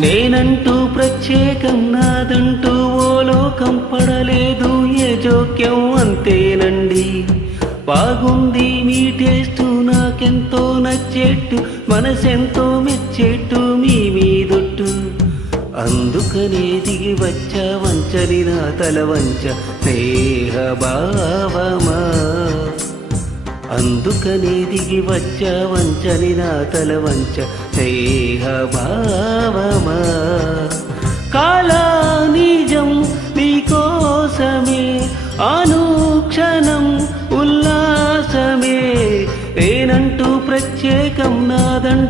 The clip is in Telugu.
నేనంటూ ప్రత్యేకం నాదంటూ ఓ లోకం పడలేదు ఏ జోక్యం అంతేనండి. బాగుంది మీ టేస్టు నాకెంతో నచ్చేట్టు మనసెంతో మెచ్చేట్టు మీ మీదొట్టు. అందుకనే దిగి వచ్చా వంచని నా తల వంచ స్నేహ భావమా. అందుకనే దిగి వచ్చా వంచని నా తల వంచ స్నేహ భావమా. కాలా నిజం నీకోసమే అనుక్షణం ఉల్లాసమే. నేనంటూ ప్రత్యేకం నాదంటూ